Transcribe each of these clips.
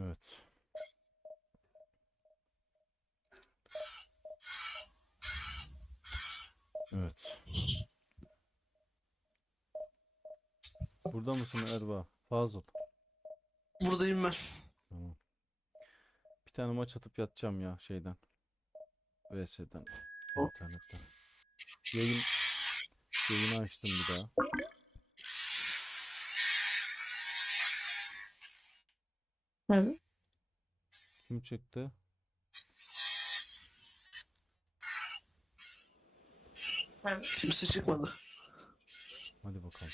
Evet. Evet. Burada mısın Erba? Fazıl. Buradayım ben. Tamam. Bir tane maç atıp yatacağım ya şeyden. VS'den. İnternetten. Yayın yayını açtım bir daha. Hı? Kim çıktı? Kimse çıkmadı. Hadi bakalım.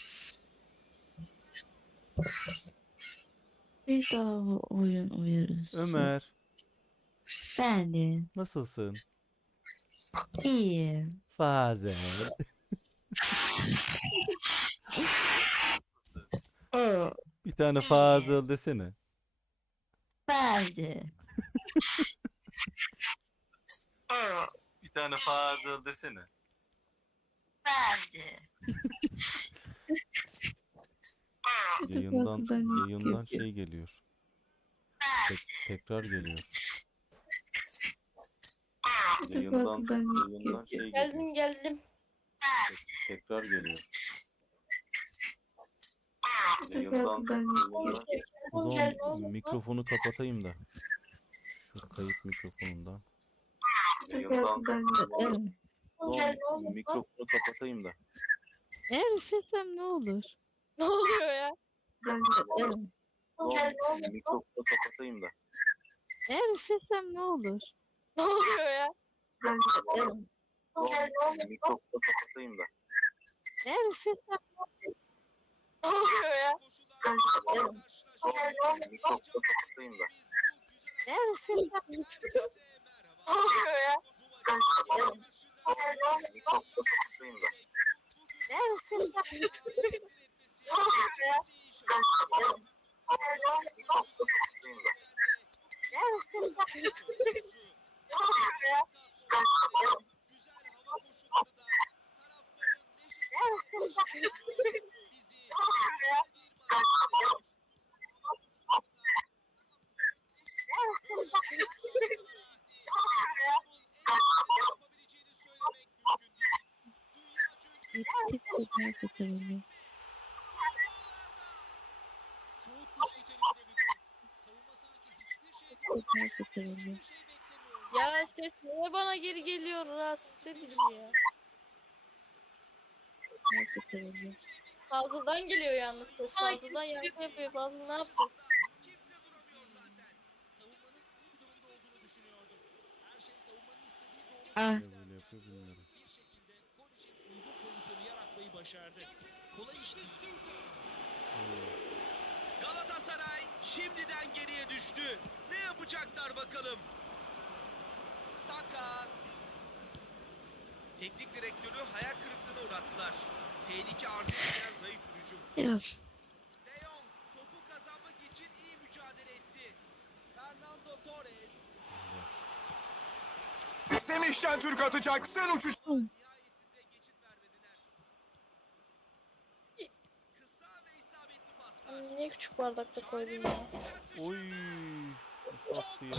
Bir daha oyun uyarısı. Ömer, Ben de nasılsın? iyiyim. Fazel. O Bir tane Fazıl desene. Bazı. Bir tane Fazıl desene. Bazı. Yayından Fazıl'dan yayından yapıyor. şey geliyor. Tek- tekrar geliyor. Yayından Fazıl'dan yayından yapıyor. şey geliyor. Geldim geldim. Tek- tekrar geliyor. Yayından O zaman mikrofonu kapatayım da. Şu kayıt mikrofonundan. O zaman mikrofonu kapatayım da. Eğer üflesem ne olur? Ne oluyor ya? O zaman mikrofonu kapatayım da. Eğer üflesem ne olur? Ne oluyor ya? O zaman mikrofonu kapatayım da. Eğer üflesem Ne oluyor ya? O zaman mikrofonu kapatayım da. eğer üflesem Ne oluyor ya? O zaman mikrofonu kapatayım da. eğer üflesem Ne oluyor ya? O zaman mikrofonu kapatayım da. eğer üflesem Ne oluyor ya? eğer üflesem Oluyor ya? ses niye bana geri geliyor rahatsız edici ya. Katalım. Fazladan geliyor yalnız ses. Fazladan yankı yapıyor. Fazla ne yaptı? Ah böyle yapıyor bilmiyorum. Galatasaray şimdiden geriye düştü. Ne yapacaklar bakalım? Saka. Teknik direktörü hayal kırıklığına uğrattılar. Tehlike arz etmeyen zayıf bir hücum. ya De Jong topu kazanmak için iyi mücadele etti. Fernando Torres Semih Şentürk atacak. Sen uçuş. nihayetinde geçit vermediler. Kısa ve isabetli paslar. Niye küçük bardakta koydun ya? Oy. Ufaktı ya.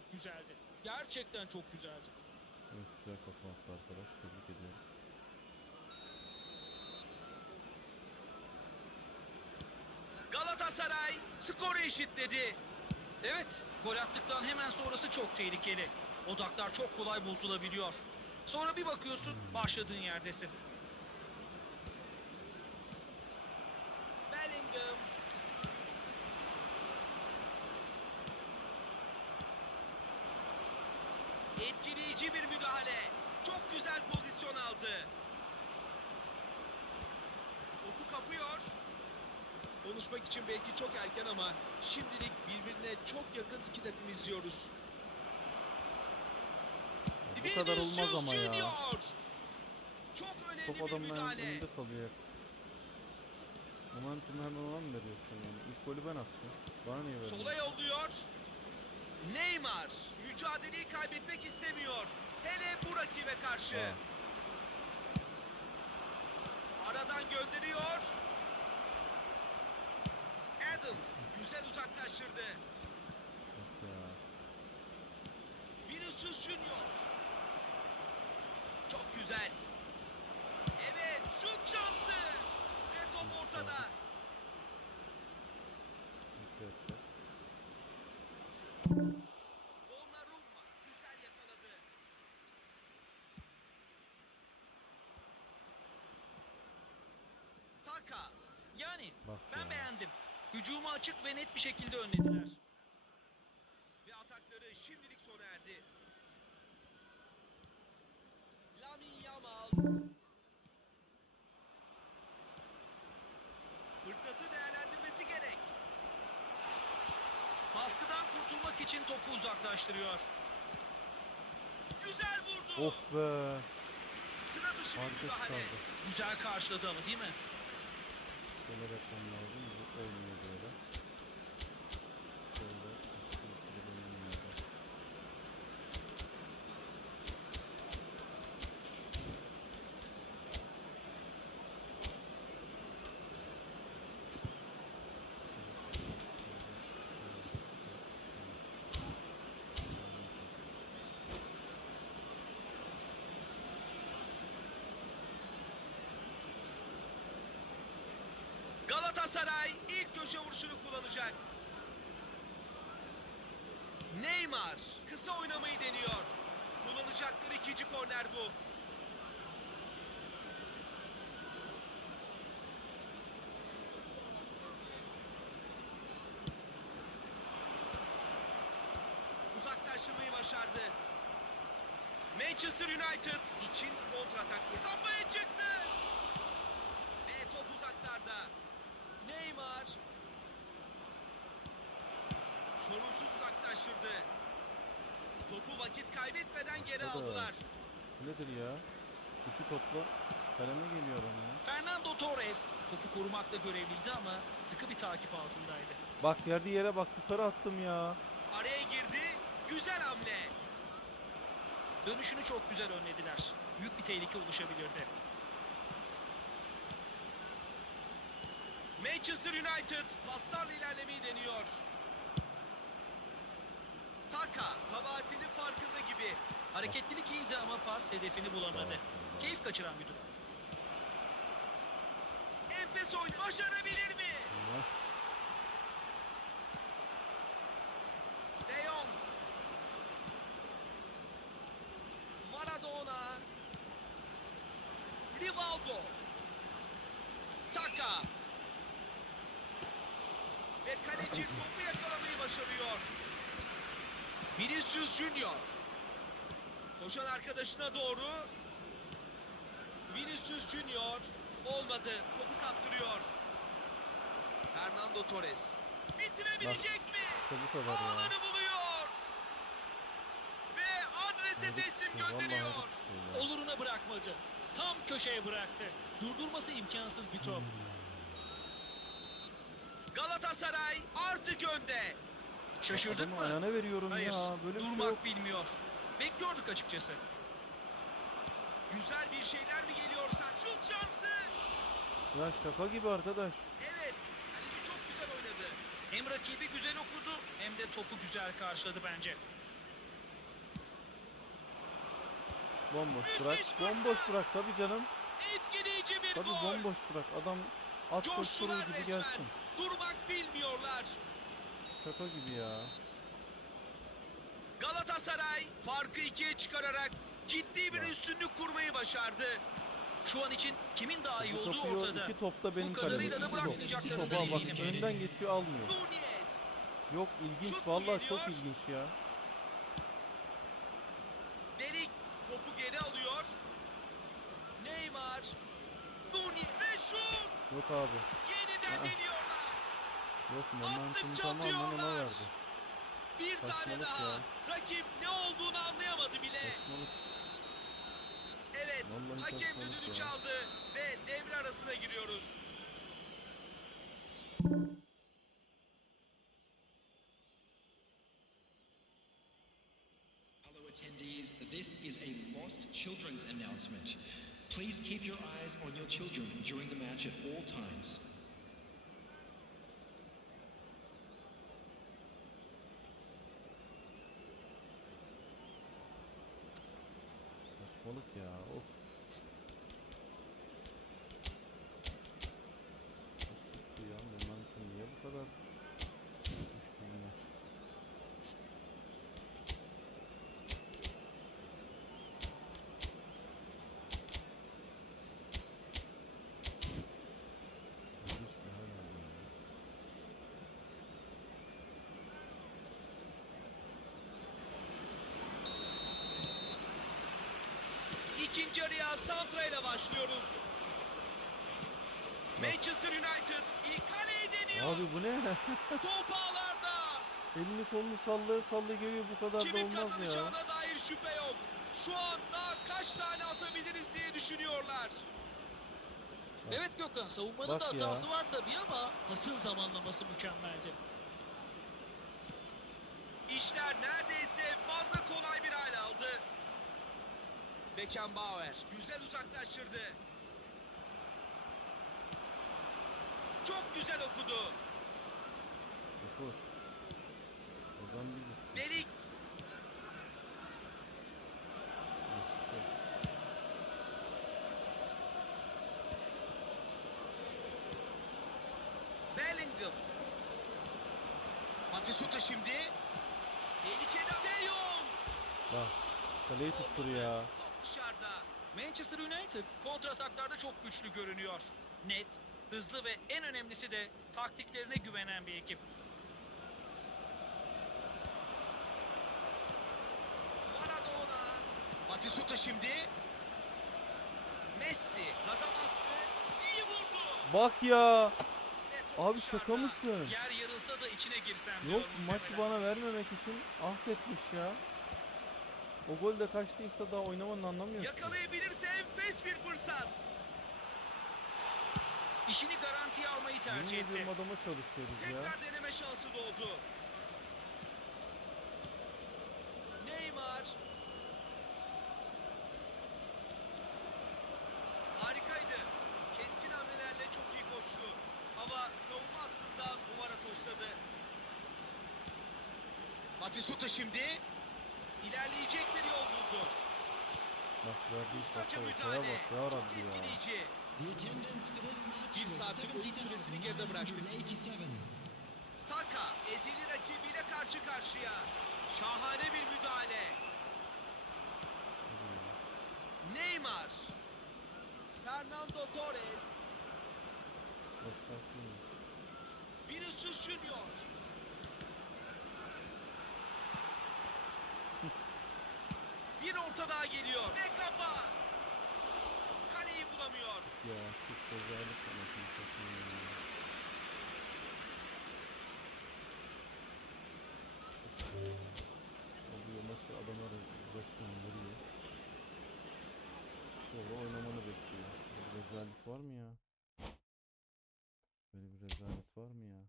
Çok güzeldi. Gerçekten çok güzeldi. Evet güzel kafa attı arkadaş. Tebrik ediyoruz. Galatasaray skoru eşitledi. Evet, gol attıktan hemen sonrası çok tehlikeli. Odaklar çok kolay bozulabiliyor. Sonra bir bakıyorsun başladığın yerdesin. Bellingham. Etkileyici bir müdahale. Çok güzel pozisyon aldı. Topu kapıyor. Konuşmak için belki çok erken ama şimdilik birbirine çok yakın iki takım izliyoruz. Bu kadar olmaz ama ya. Junior. önemli top bir müdahale. önünde kalıyor hep. Momentumu hemen ona mı veriyorsun yani? İlk golü ben attım. Bana niye verdin? Sola yolluyor. Neymar mücadeleyi kaybetmek istemiyor. Hele bu rakibe karşı. Ha. Aradan gönderiyor. Adams güzel uzaklaştırdı. Vinicius Junior. Çok güzel. Evet şut şansı. Ve top ortada. Yok yapacak. Donnarumma güzel yakaladı. Saka. Yani Bak ben ya. beğendim. Hücumu açık ve net bir şekilde önlediler. Ve atakları şimdilik sona erdi. Lamin Yamal. Fırsatı değerlendirmesi gerek. Baskıdan kurtulmak için topu uzaklaştırıyor. Güzel vurdu. Of be. Sıra dışı bir müdahale. Güzel karşıladı ama değil mi? Şeyler yapmam lazım. Bu olmuyor böyle. Şöyle üstü üstü benim yerde. Galatasaray ilk köşe vuruşunu kullanacak. Neymar kısa oynamayı deniyor. Kullanacakları ikinci korner bu. Uzaklaştırmayı başardı. Manchester United için kontratak. Kafaya çıktı. Ve top uzaklarda. Neymar. Sorunsuz uzaklaştırdı. Topu vakit kaybetmeden geri Arkadaş. aldılar. Nedir ya? İki topla kaleme geliyor adam ya. Fernando Torres topu korumakla görevliydi ama sıkı bir takip altındaydı. Bak yerde yere bak yukarı attım ya. Araya girdi. Güzel hamle. Dönüşünü çok güzel önlediler. Büyük bir tehlike oluşabilirdi. Manchester United paslarla ilerlemeyi deniyor. Saka kabahatinin farkında gibi. Hareketlilik iyiydi ama pas hedefini bulamadı. Keyif kaçıran bir durum. Enfes oyun başarabilir mi? De Jong. Maradona. Rivaldo. Saka. Ve kaleci topu yakalamayı başarıyor. Vinicius Junior. Koşan arkadaşına doğru. Vinicius Junior. Olmadı. Topu kaptırıyor. Fernando Torres. Bitirebilecek mi? İşte bu kadar ya. Ağları buluyor. Ve adrese bir teslim şey, gönderiyor. şey. Oluruna bırakmadı. Tam köşeye bıraktı. Durdurması imkansız bir top. Galatasaray artık önde. Şaşırdık Adamın mı? ayağına veriyorum Hayır. ya. Böyle şey Durmak yok. bilmiyor. Bekliyorduk açıkçası. Güzel bir şeyler mi geliyorsan şut şansı. Ya şaka gibi arkadaş. Evet. Kaleci çok güzel oynadı. Hem rakibi güzel okudu hem de topu güzel karşıladı bence. Bomboş Müthiş bırak. fırsat. Bomboş bırak tabii canım. Etkileyici bir Tabii gol. bomboş bırak. Adam at koşturur Coştular gibi resmen. gelsin. Durmak bilmiyorlar. Şaka gibi ya. Galatasaray farkı ikiye çıkararak ciddi bir üstünlük kurmayı başardı. Şu an için kimin daha iyi Bu olduğu kapıyor, ortada. iki topta benim kadarıyla kaleme. da İki top. bırakmayacaklarından İki topa bak. eminim. Önden geçiyor almıyor. Nunez. Yok ilginç. Şut Vallahi çok geliyor? ilginç ya. Delikt topu geri alıyor. Neymar. Nunez ve şut. Yok abi. Yeniden Aa. deniyorlar. Yok momentumu tamamen ona verdi. Bir tane Saçmalık daha. ya. Rakip ne olduğunu anlayamadı bile. Saçmalık. Evet. Vallahi hakem düdüğünü ya. çaldı ve devre arasına giriyoruz. Hello attendees, this is a lost children's announcement. Please keep your eyes on your children during the match at all times. Saçmalık ya. Of. Çok güçlü ya. Momentum niye bu kadar güçlü bu maç? İlginç bir hal aldı ya. İkinci araya Santra ile başlıyoruz. Manchester United ilk kaleyi deniyor. Abi bu ne? Top ağlarda. Elini kolunu sallaya sallaya geliyor bu kadar da Kimin olmaz ya. kazanacağına dair şüphe yok. Şu an daha kaç tane atabiliriz diye düşünüyorlar. Evet Gökhan savunmanın Bak da ya. hatası var tabii ama pasın zamanlaması mükemmeldi. İşler neredeyse fazla kolay bir hal aldı. Beckenbauer güzel uzaklaştırdı. Çok güzel okudu. Okur. Ozan biziz. Delikt. Bellingham. Matisuta şimdi. Tehlikeli De Jong. Bak. Kaleyi tuttur ya. Dışarıda. Manchester United kontrataklarda çok güçlü görünüyor. Net, hızlı ve en önemlisi de taktiklerine güvenen bir ekip. Maradona. Matisuta şimdi. Messi. Gaza bastı. İyi vurdu. Bak ya. Abi şaka mısın? Yer yarılsa da içine girsem Yok maçı bana vermemek için affetmiş ya. O gol de kaçtıysa daha oynamanın anlamıyorsun. Yakalayabilirse enfes bir fırsat. İşini garantiye almayı tercih Yemin etti. ediyorum adama çalışıyoruz ya. Tekrar deneme şansı doğdu. Neymar. Harikaydı. Keskin hamlelerle çok iyi koştu. Ama savunma hattında duvara tosladı. Batisuta şimdi ilerleyecek bir yol buldu. Bak verdiği Ustaca müdahale. bak ya Çok Rabbi ya. etkileyici. Match Bir saatlik oyun süresini geride bıraktık. 70,987. Saka ezeli rakibiyle karşı karşıya. Şahane bir müdahale. Neymar. Fernando Torres. Vinicius Junior. Bir orta daha geliyor. Ve kafa. Kaleyi bulamıyor. Ya çok rezalet anasını satayım ya. Oluyor maçı adama re- resmen vuruyor. Sonra oynamanı bekliyor. Böyle bir rezalet var mı ya? Böyle bir rezalet var mı ya?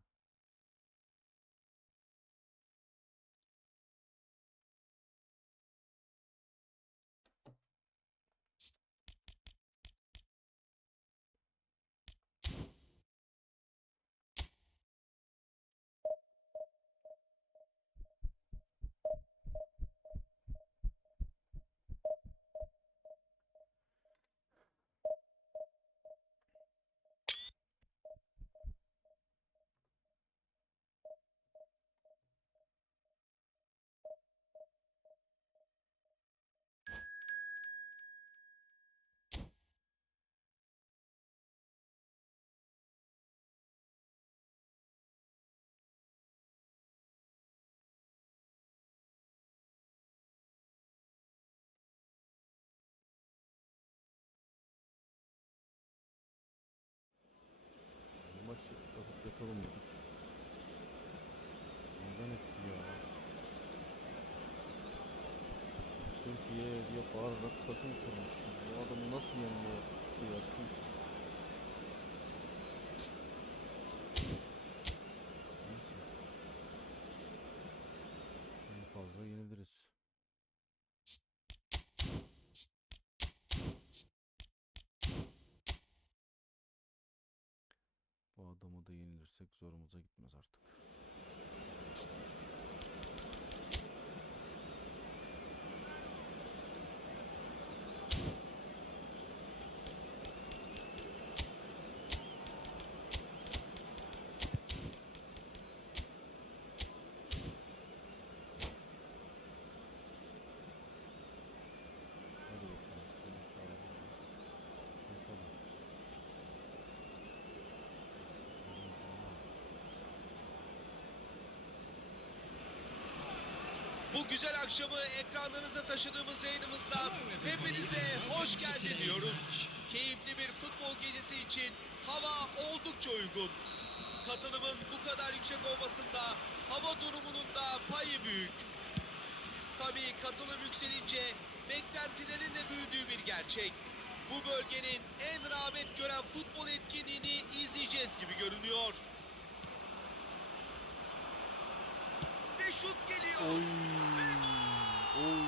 Da yenilirsek zorumuza gitmez artık. Bu güzel akşamı ekranlarınıza taşıdığımız yayınımızdan hepinize hoş geldin diyoruz. Keyifli bir futbol gecesi için hava oldukça uygun. Katılımın bu kadar yüksek olmasında hava durumunun da payı büyük. Tabii katılım yükselince beklentilerin de büyüdüğü bir gerçek. Bu bölgenin en rağbet gören futbol etkinliğini izleyeceğiz gibi görünüyor. Ve şut geliyor. Oy! Oy!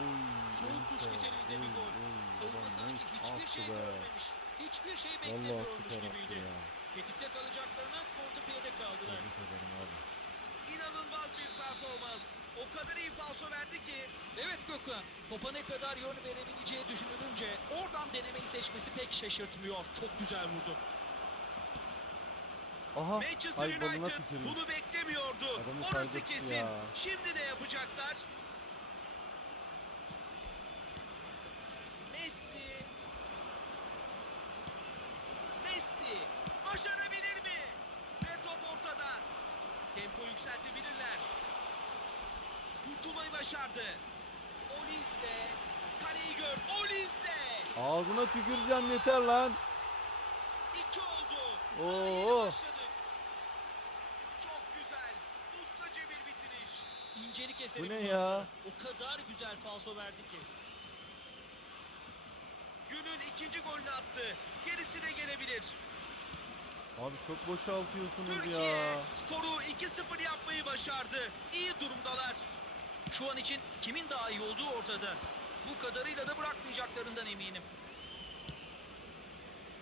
Oy! Soğuk Enfer, niteliğinde bir gol. Savunma sanki hiçbir şey be. görmemiş. Hiçbir şey beklemiyormuş gibiydi. Tetikte kalacaklarına kontrpiyede kaldılar. İnanılmaz bir performans. O kadar iyi falso verdi ki Evet Gökhan, topa ne kadar yön verebileceği düşünülünce oradan denemeyi seçmesi pek şaşırtmıyor. Çok güzel vurdu. Aha! Manchester United bunu beklemiyordu. Adamı Orası kesin. ya. Şimdi ne yapacaklar? Messi. Messi. Başarabilir mi? Ve top ortada. Tempo yükseltebilirler. Kurtulmayı başardı. Olise. Kaleyi gör. Olise. Ağzına tüküreceğim yeter lan. İki oldu. Oo. Daha yeni başladık. Çok güzel. Ustaca bir bitiriş. İncelik eseri Bu ne bir ya? O kadar güzel falso verdi ki. Günün ikinci golünü attı. Gerisi de gelebilir. Abi çok boşaltıyorsunuz Türkiye ya. skoru 2-0 yapmayı başardı. İyi durumdalar. Şu an için kimin daha iyi olduğu ortada. Bu kadarıyla da bırakmayacaklarından eminim.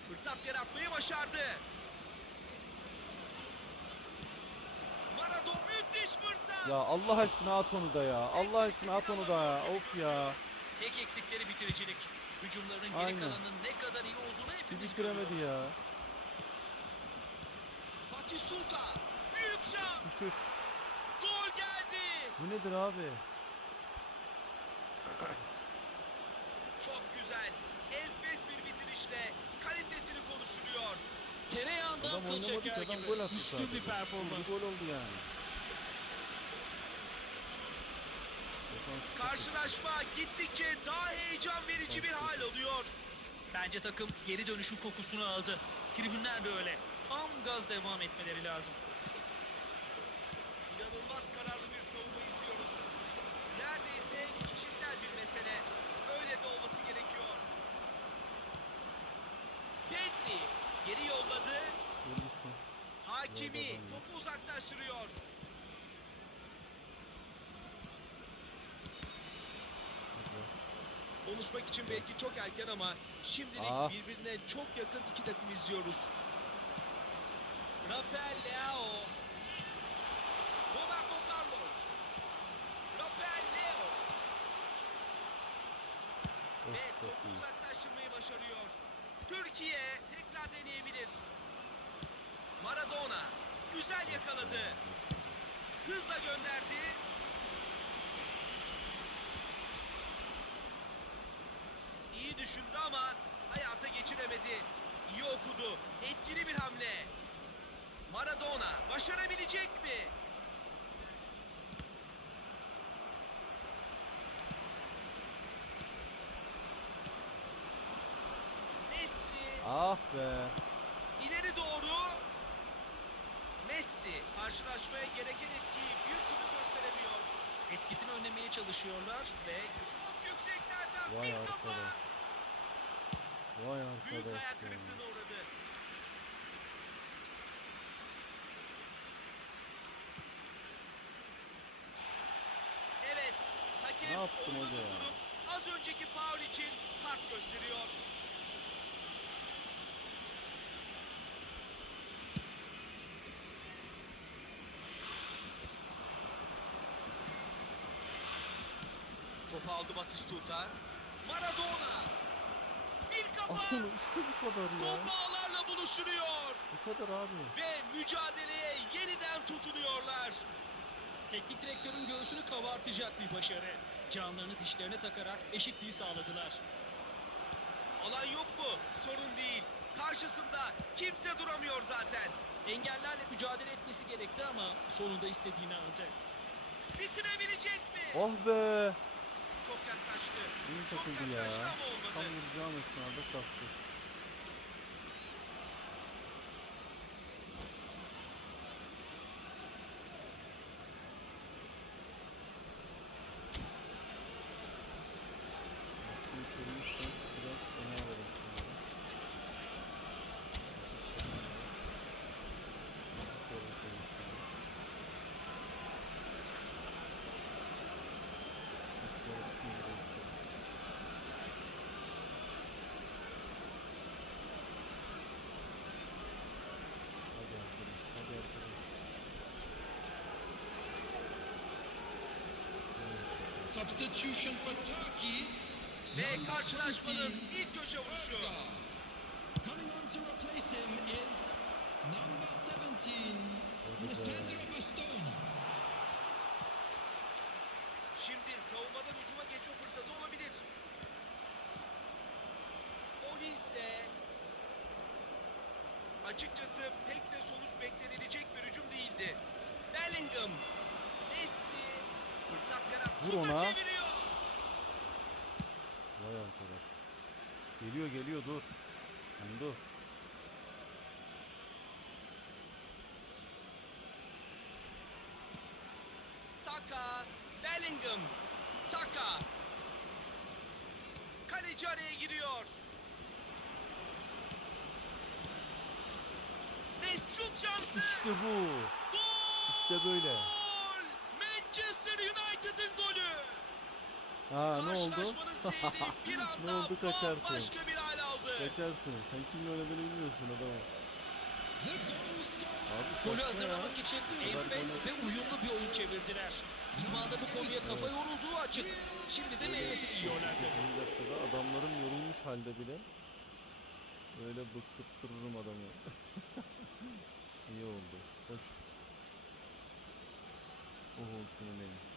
Fırsat yaratmayı başardı. Maradona müthiş fırsat. Ya Allah aşkına at onu da ya. Allah aşkına at onu da ya. Of ya. Tek eksikleri bitiricilik. Hücumlarının geri Aynen. kalanının ne kadar iyi olduğunu hepimiz bitiremedi görüyoruz. ya. Batistuta. Büyük şans. Düşür. Gol geldi. Bu nedir abi? Çok güzel. Enfes bir bitirişle kalitesini konuşturuyor. Tereyağından Adam kıl oynamadı ki çeker adam gibi. gol attı Üstün bir performans. Bir gol oldu yani. Defans çok Karşılaşma gittikçe daha heyecan verici bir hal alıyor. Bence takım geri dönüşün kokusunu aldı. Tribünler de öyle. Tam gaz devam etmeleri lazım. İnanılmaz kararlı bir savunma izliyoruz. Neredeyse kişisel bir mesele. Öyle de olması gerekiyor. Pedri geri yolladı. Hakimi topu uzaklaştırıyor. Konuşmak için belki çok erken ama şimdilik Ah. birbirine çok yakın iki takım izliyoruz. Rafael Leao. Roberto Carlos. Rafael Leo. Of, Ve topu uzaklaştırmayı başarıyor. Türkiye tekrar deneyebilir. Maradona güzel yakaladı. Hızla gönderdi. İyi düşündü ama hayata geçiremedi. İyi okudu. Etkili bir hamle. Maradona başarabilecek mi? Messi Ah be. ileri doğru. Messi karşılaşmaya gereken etkiyi bir türlü gösteremiyor. Etkisini önlemeye çalışıyorlar ve Çok yükseklerden Vay bir kafa. Arkadaş. Yok hayal ya. kırıklığına uğradı. Evet, hakem oyunu durdurup az önceki faul için kart gösteriyor. Topu aldı Batistuta. Maradona. Akın işte bu kadar ya. Top ağlarla buluşturuyor. Bu kadar abi. Ve mücadeleye yeniden tutunuyorlar. Teknik direktörün göğsünü kabartacak bir başarı. Canlarını dişlerine takarak eşitliği sağladılar. Alan yok mu? Sorun değil. Karşısında kimse duramıyor zaten. Engellerle mücadele etmesi gerekti ama sonunda istediğini aldı. Bitirebilecek mi? Oh be. Çok yaklaştı. Çok takıldı ya. Tam vuracağım esnada kalktı. Aslında kırmışken biraz öne alırım şimdi. Şöyle koyayım şimdi. Şöyle bir şey göstereyim. Hadi arkadaş, hadi arkadaş. Substitution for Turkey. Ve karşılaşmanın ilk köşe vuruşu. Vur ona. Vay arkadaş. Geliyor geliyor dur. Sen dur. Saka, Bellingham, Saka. Kaleci araya giriyor. Mesut şansı. İşte bu. Gol! İşte böyle. Manchester United'ın golü. Ha ne oldu? Ne oldu, kaçarsın. Kaçarsın. Sen kimle oynadığını bilmiyorsun adamım. Abi Golü saçma ya. hazırlamak için enfes ve uyumlu bir oyun çevirdiler. İdmanda bu konuya kafa yorulduğu açık. Şimdi de meyvesini yiyorlar tabii. Adamlarım yorulmuş halde bile. Öyle bıktırtırırım adamı. İyi oldu. Hoş. Oh olsun benim.